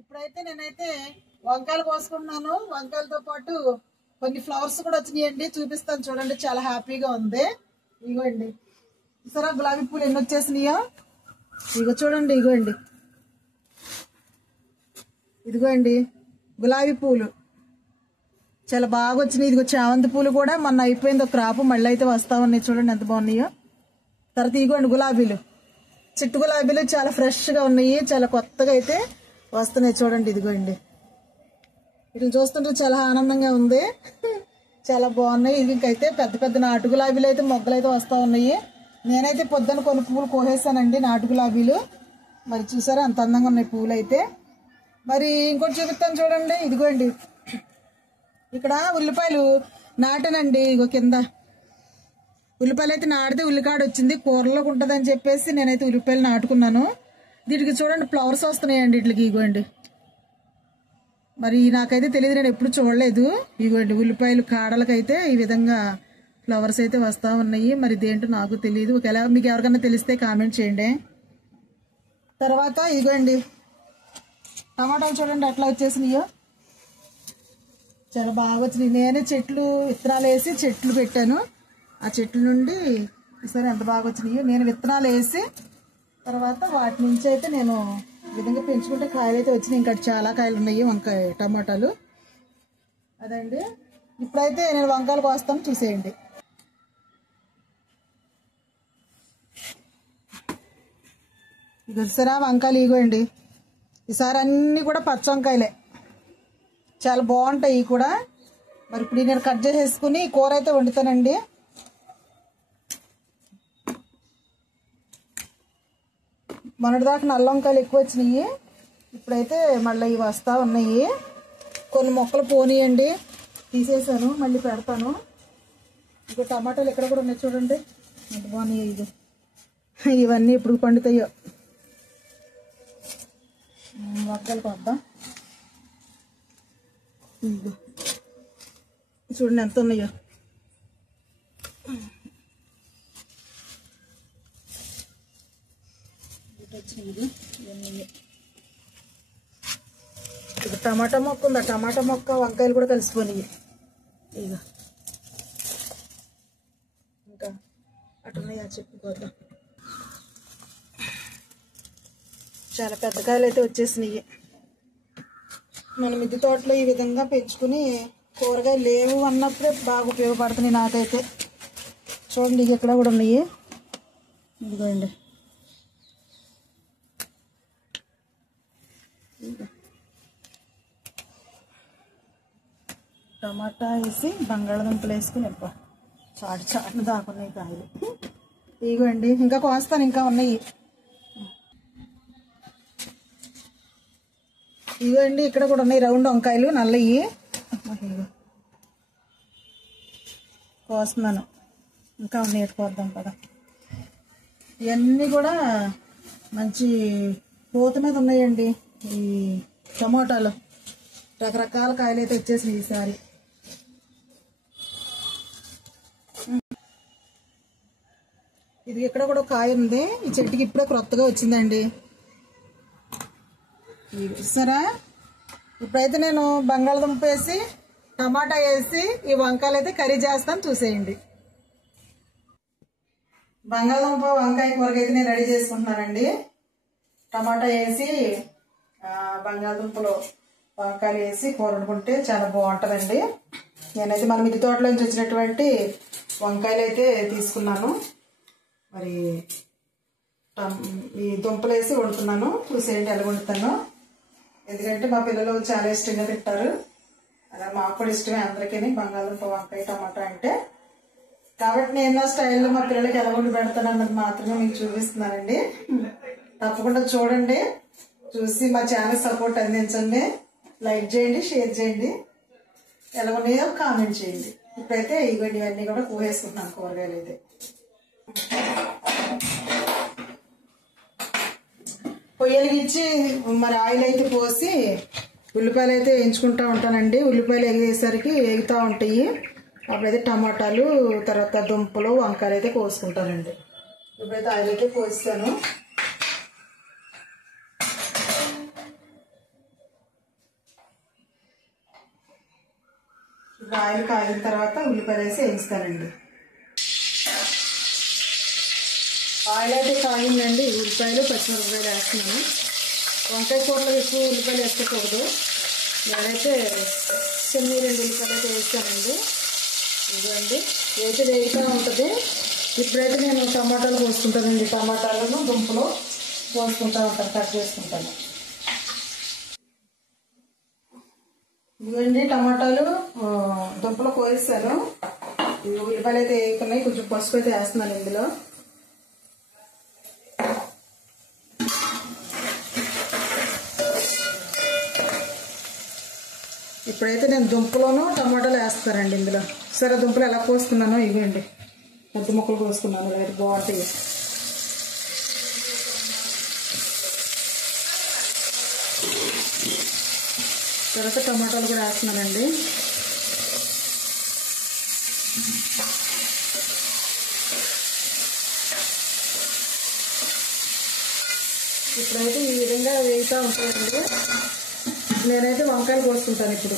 ఇప్పుడైతే నేనైతే వంకాయలు కోసుకుంటున్నాను. వంకాయలతో పాటు కొన్ని ఫ్లవర్స్ కూడా వచ్చినాయండి, చూపిస్తాను చూడండి. చాలా హ్యాపీగా ఉంది. ఇగోండి సరే గులాబీ పూలు ఎన్ని వచ్చేసినాయో. ఇగో చూడండి, ఇగోండి ఇదిగోండి గులాబీ పూలు చాలా బాగా వచ్చినాయి. ఇదిగో చామంతి పూలు కూడా మొన్న అయిపోయింది ఒక క్రాపు, మళ్ళీ అయితే వస్తా ఉన్నాయి. చూడండి ఎంత బాగున్నాయో. తర్వాత ఇగోండి గులాబీలు, చిట్టు గులాబీలు చాలా ఫ్రెష్గా ఉన్నాయి, చాలా కొత్తగా అయితే వస్తున్నాయి. చూడండి ఇదిగోండి, వీటిని చూస్తుంటే చాలా ఆనందంగా ఉంది. చాలా బాగున్నాయి. ఇంకైతే పెద్ద పెద్ద నాటు గులాబీలు అయితే మొగ్గలు అయితే వస్తూ ఉన్నాయి. నేనైతే పొద్దున్న కొన్ని పూలు కోసేసానండి నాటు గులాబీలు. మరి చూసారా అంత అందంగా ఉన్నాయి పూలు అయితే. మరి ఇంకోటి చూపిస్తాను చూడండి. ఇదిగోండి ఇక్కడ ఉల్లిపాయలు నాటనండి. ఇగో కింద ఉల్లిపాయలు అయితే నాటితే ఉల్లికాడ వచ్చింది, కూరలోకి ఉంటుందని చెప్పేసి నేనైతే ఉల్లిపాయలు నాటుకున్నాను. వీటికి చూడండి ఫ్లవర్స్ వస్తున్నాయండి వీటికి. ఇగోండి మరి నాకైతే తెలియదు, నేను ఎప్పుడు చూడలేదు. ఇగోండి ఉల్లిపాయలు కాడలకైతే ఈ విధంగా ఫ్లవర్స్ అయితే వస్తూ ఉన్నాయి. మరి ఇదేంటో నాకు తెలియదు. ఒకవేళ మీకు ఎవరికైనా తెలిస్తే కామెంట్ చేయండి. తర్వాత ఇగోండి టమాటాలు చూడండి ఎట్లా వచ్చేసినాయో, చాలా బాగా వచ్చినాయి. నేనే చెట్లు విత్తనాలు వేసి చెట్లు పెట్టాను. ఆ చెట్ల నుండి సరే ఎంత బాగా వచ్చినాయో. నేను విత్తనాలు వేసి తర్వాత వాటి నుంచి అయితే నేను ఈ విధంగా పెంచుకుంటే కాయలు అయితే వచ్చినాయి. ఇంకా చాలా కాయలు ఉన్నాయి వంకాయ టమాటాలు. అదండి ఇప్పుడైతే నేను వంకాయలు కోస్తాను, చూసేయండి. దసరా వంకాయలు ఇగోండి. ఈసారి అన్నీ కూడా పచ్చ వంకాయలే, చాలా బాగుంటాయి ఇవి కూడా. మరి ఇప్పుడు నేను కట్ చేసేసుకుని కూర అయితే వండుతానండి. మొన్నటిదాకా నల్ల వంకాయలు ఎక్కువ వచ్చినాయి, ఇప్పుడైతే మళ్ళీ ఇవి వస్తూ ఉన్నాయి. కొన్ని మొక్కలు పోనీయండి, తీసేసాను, మళ్ళీ పెడతాను. ఇంకో టమాటాలు ఇక్కడ కూడా ఉన్నాయి చూడండి ఎంత బాగున్నాయి. ఇది ఇవన్నీ ఇప్పుడు పండుతాయో. మొక్కలు కొద్దాం. చూడండి ఎంత ఉన్నాయో. ఇక టమాటా మొక్క ఉంది, టమాటా మొక్క వంకాయలు కూడా కలిసిపోయినాయి. ఇక ఇంకా అటున్నాయి చెప్పుకోద్దాం. చాలా పెద్ద కాయలు అయితే వచ్చేసినాయి. మన మిద్దె తోటలో ఈ విధంగా పెంచుకుని కూరగాయలు లేవు అన్నప్పుడే బాగా ఉపయోగపడుతున్నాయి నాకైతే. చూడండి ఇక ఇక్కడ కూడా ఉన్నాయి. ఇదిగోండి టమాటా వేసి బంగాళదుంపలు వేసుకుని చాటు చాటును దాకున్నాయి కాయలు. ఇగోండి ఇంకా కోస్తాను, ఇంకా ఉన్నాయి. ఇవ్వండి ఇక్కడ కూడా ఉన్నాయి రౌండ్ వంకాయలు నల్లయి. కోస్తున్నాను, ఇంకా ఉన్నాయి, కోద్దాం కదా. ఇవన్నీ కూడా మంచి పూత మీద ఉన్నాయండి ఈ టమోటాలు. రకరకాల కాయలు అయితే వచ్చేసినాయి ఈసారి. ఇది ఇక్కడ కూడా కాయ ఉంది, ఈ చెట్టుకి ఇప్పుడే క్రొత్తగా వచ్చిందండి. సరే ఇప్పుడైతే నేను బంగాళదుంప వేసి టమాటా వేసి ఈ వంకాయలు అయితే కర్రీ చేస్తాను, చూసేయండి. బంగాళదుంప వంకాయ కూరగా అయితే నేను రెడీ చేసుకుంటున్నానండి. టమాటా వేసి బంగాళదుంపలో వంకాయలు వేసి కూర వండుకుంటే చాలా బాగుంటుందండి. నేనైతే మన మిద్దె తోటలోంచి వచ్చినటువంటి వంకాయలు అయితే తీసుకున్నాను. మరి ఈ దుంపలు వేసి వండుతున్నాను, చూసేయండి ఎలా వండుతాను. ఎందుకంటే మా పిల్లలు చాలా ఇష్టంగా తింటారు, అలా మాకు కూడా ఇష్టమే అందరికీ బంగాళదుంప వంకాయ టమాటా అంటే. కాబట్టి నేను నా స్టైల్లో మా పిల్లలకి ఎలా వండి పెడతాను అన్నది మాత్రమే మీకు చూపిస్తున్నానండి. తప్పకుండా చూడండి, చూసి మా ఛానల్ సపోర్ట్ అందించండి. లైక్ చేయండి, షేర్ చేయండి, ఎలా ఉన్నాయో కామెంట్ చేయండి. ఇప్పుడైతే ఇవన్నీ కూడా వేసుకుంటున్నాను కూరగాయలు అయితే. పొయ్యలిగిచ్చి మరి ఆయిల్ అయితే పోసి ఉల్లిపాయలు అయితే వేయించుకుంటూ ఉంటానండి. ఉల్లిపాయలు ఎగేసరికి ఎగుతూ ఉంటాయి. అప్పుడైతే టమాటాలు తర్వాత దుంపలు వంకాయలు అయితే కోసుకుంటానండి. ఇప్పుడైతే ఆయిల్ అయితే పోస్తాను. ఇప్పుడు ఆయిల్ కాగిన తర్వాత ఉల్లిపాయలు వేసి వేయిస్తానండి. ఆయిల్ అయితే కాగిందండి. ఉల్లిపాయలు పచ్చిమిరపకాయలు వేస్తున్నాను. వంకాయ కూరలో ఎక్కువ ఉల్లిపాయలు వేసుకోకూడదు. నేనైతే చిన్న 2 ఉల్లిపాయలు అయితే వేస్తానండి. ఇదిగోండి వేసి వేగుతూ ఉంటుంది. ఇప్పుడైతే నేను టమాటాలు పోసుకుంటానండి. టమాటాలను దుంపలు పోసుకుంటూ ఉంటాను, కట్ చేసుకుంటాను. ఇదిగోండి టమాటాలు దుంపలు కోసేసాను. ఉల్లిపాయలు అయితే వేగుతున్నాయి. కొంచెం పసుపు అయితే వేస్తున్నాను ఇందులో. ఇప్పుడైతే నేను దుంపలోనూ టమాటాలు వేస్తానండి ఇందులో. సరే దుంపలు ఎలా కోసుకున్నానో ఇవ్వండి. పెద్ద ముక్కలు కోసుకున్నాను, లేదా బాగుంటాయి. తర్వాత టమాటాలు కూడా వేస్తున్నానండి. ఇప్పుడైతే ఈ విధంగా వేగుతూ ఉంటాయండి. నేనైతే వంకాయలు కోసుకుంటాను. ఇప్పుడు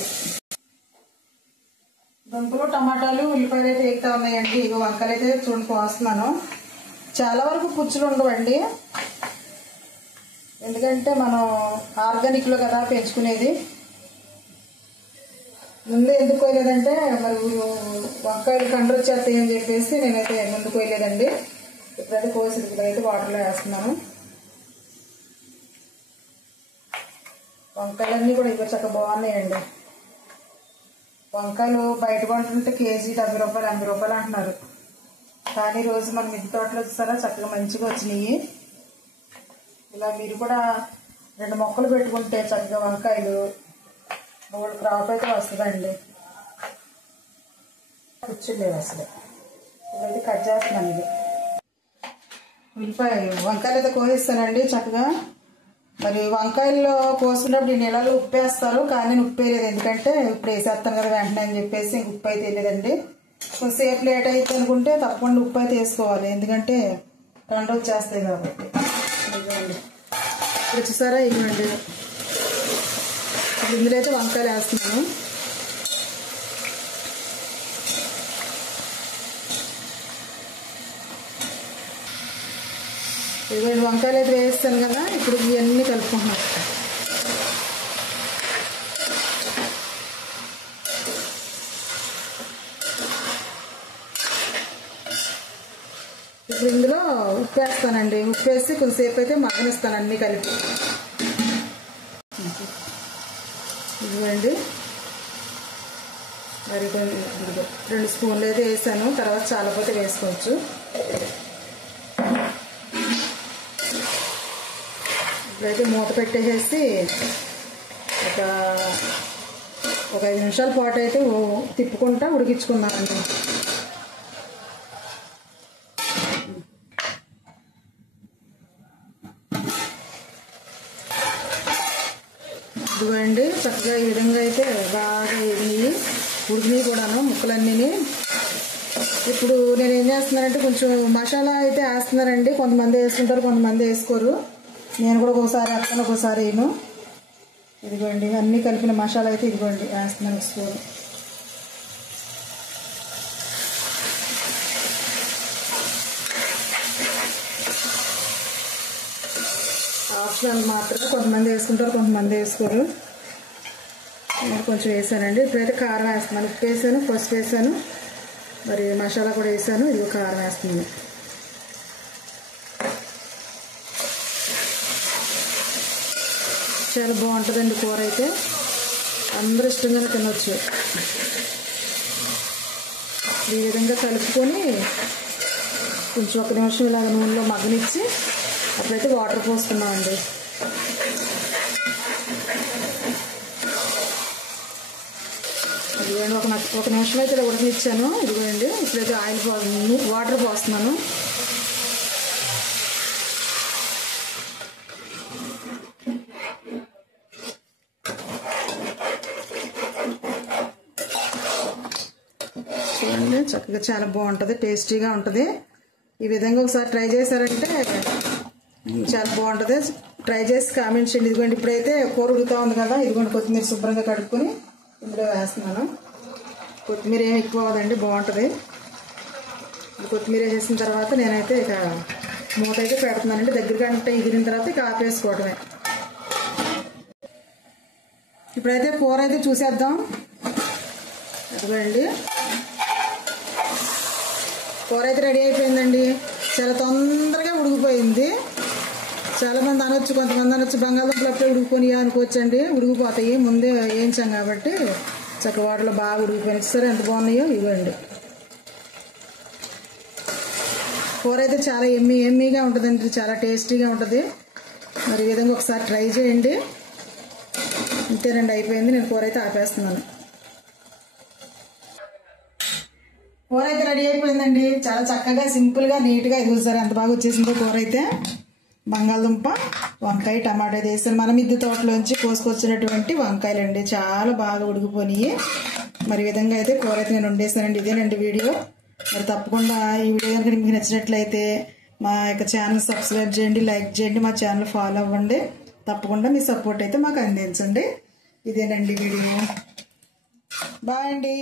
దుంపలు టమాటాలు ఉల్లిపాయలు అయితే వేగుతూ ఉన్నాయండి. ఇవి వంకాయలు అయితే చూడండి కోస్తున్నాను. చాలా వరకు పుచ్చులు ఉండవండి, ఎందుకంటే మనం ఆర్గానిక్లో కదా పెంచుకునేది. ముందే ఎందుకు కోయలేదంటే మరి వంకాయలు కండ్రు వచ్చేస్తాయి అని చెప్పేసి నేనైతే ముందు కోయలేదండి. ఇప్పుడైతే కోసి ఇప్పుడైతే వాటర్లో వేస్తున్నాను. వంకాయలన్నీ కూడా ఇవి చక్కగా బాగున్నాయండి. వంకాయలు బయట కొంటుంటే కేజీ 70 రూపాయలు 80 రూపాయలు అంటున్నారు. కానీ రోజు మన మిద్దె తోటలో చూస్తారా చక్కగా మంచిగా వచ్చినాయి. ఇలా మీరు కూడా 2 మొక్కలు పెట్టుకుంటే చక్కగా వంకాయలు 3 క్రాప్ అయితే వస్తుందండి. కూర్చోలేవు అసలు. ఇదైతే కట్ చేస్తున్నాను. ఇది ఉల్లిపాయ వంకాయలు అయితే కోసేస్తానండి చక్కగా. మరి వంకాయల్లో కోసుకున్నప్పుడు ఈ నీళ్ళలో ఉప్పు వేస్తారు, కానీ నేను ఉప్పు వేయలేదు. ఎందుకంటే ఇప్పుడు వేసేస్తాను కదా వెంటనే అని చెప్పేసి ఇంక ఉప్పు అయితే వేయలేదండి. కొంచెంసేపు లేట్ అయితే అనుకుంటే తప్పకుండా ఉప్పు అయితే వేసుకోవాలి, ఎందుకంటే కండ్రు వచ్చేస్తాయి కాబట్టి. ఇదిగోండి ఇప్పుడు చూసారా, ఇవ్వండి ఇందులో అయితే వంకాయలు వేస్తున్నాను. ఇదిగోండి వంకాయలు అయితే వేస్తాను కదా. ఇప్పుడు ఇవన్నీ కలుపుకుంటున్నాను. ఇప్పుడు ఇందులో ఉప్పు వేస్తానండి. ఉప్పు వేసి కొంచెంసేపు అయితే మగ్గనిస్తాను అన్నీ కలిపి. ఇదిగోండి మరి 2 స్పూన్లు అయితే వేసాను. తర్వాత చాలాపోతే వేసుకోవచ్చు. ఇప్పుడైతే మూత పెట్టేసేసి ఒక 5 నిమిషాల పాటు అయితే తిప్పుకుంటా ఉడికించుకున్నానండి. ఇదిగోండి చక్కగా ఈ విధంగా అయితే బాగా ఉడికినాయి కూడాను ముక్కలన్నీ. ఇప్పుడు నేను ఏం చేస్తున్నానంటే కొంచెం మసాలా అయితే వేస్తున్నానండి. కొంతమంది వేసుకుంటారు, కొంతమంది వేసుకోరు. నేను కూడా ఒకసారి వేస్తాను, ఒకసారి వేయను. ఇదిగోండి అన్నీ కలిపిన మసాలా అయితే ఇదిగోండి వేస్తున్నాను స్పూన్. ఆప్షనల్ మాత్రమే, కొంతమంది వేసుకుంటారు, కొంతమంది వేసుకోరు. నేను కొంచెం వేసానండి. ఇప్పుడైతే కారం వేస్తున్నాను. ఉప్పు వేసాను, పసుపు వేసాను, మరి మసాలా కూడా వేసాను. ఇదిగో కారం వేస్తున్నాను. చాలా బాగుంటుందండి కూర అయితే. అందరూ ఇష్టంగానే తినొచ్చు. ఈ విధంగా కలుపుకొని కొంచెం 1 నిమిషం ఇలాగ నూనెలో మగ్గనిచ్చి అప్పుడైతే వాటర్ పోసుకున్నామండి. ఇదిగోండి ఒక నిమిషం అయితే ఇలా ఉడకనిచ్చాను. ఇదిగోండి ఇప్పుడైతే వాటర్ పోస్తున్నాను. చూడండి చక్కగా చాలా బాగుంటుంది, టేస్టీగా ఉంటుంది. ఈ విధంగా ఒకసారి ట్రై చేశారంటే చాలా బాగుంటుంది. ట్రై చేసి కామెంట్ చేయండి. ఇదిగోండి ఇప్పుడైతే కూర ఉడుకుతా ఉంది కదా. ఇదిగోండి కొత్తిమీర శుభ్రంగా కడుక్కొని ఇందులో వేస్తున్నాను. కొత్తిమీర ఏమి ఎక్కువ అవ్వదండి, బాగుంటుంది. కొత్తిమీర వేసేసిన తర్వాత నేనైతే ఇక మూత అయితే పెడుతున్నానండి. దగ్గర గంట ఎగిరిన తర్వాత ఇక ఆపేసుకోవడమే. ఇప్పుడైతే కూర అయితే చూసేద్దాం. అదిగోండి, కూర అయితే రెడీ అయిపోయిందండి. చాలా తొందరగా ఉడికిపోయింది. చాలామంది అనొచ్చు, కొంతమంది అనొచ్చు బంగాళదుంపలు అప్పుడే ఉడికిపోయి అనుకోవచ్చండి. ఉడికిపోతాయి, ముందే వేయించాం కాబట్టి చక్క వాటిలో బాగా ఉడికిపోయినాయి. సరే ఎంత బాగున్నాయో ఇవ్వండి. కూర అయితే చాలా ఎమ్మీగా ఉంటుందండి, చాలా టేస్టీగా ఉంటుంది. మరి ఈ విధంగా ఒకసారి ట్రై చేయండి. అంతేనండి, అయిపోయింది. నేను కూర అయితే ఆపేస్తున్నాను. కూర అయితే రెడీ అయిపోయిందండి. చాలా చక్కగా సింపుల్గా నీట్గా చూసారు ఎంత బాగా వచ్చేసిందో కూర అయితే. బంగాళదుంప, వంకాయ, టమాటా వేసాను. మన మిద్దె తోటలోంచి కోసుకొచ్చినటువంటి వంకాయలండి, చాలా బాగా ఉడికిపోయి. మరి ఈ విధంగా అయితే కూర అయితే నేను వండేసానండి. ఇదేనండి వీడియో. మరి తప్పకుండా ఈ వీడియో కనుక మీకు నచ్చినట్లయితే మా యొక్క ఛానల్ సబ్స్క్రైబ్ చేయండి, లైక్ చేయండి, మా ఛానల్ ఫాలో అవ్వండి. తప్పకుండా మీ సపోర్ట్ అయితే మాకు అందించండి. ఇదేనండి వీడియో. బాయ్ అండి.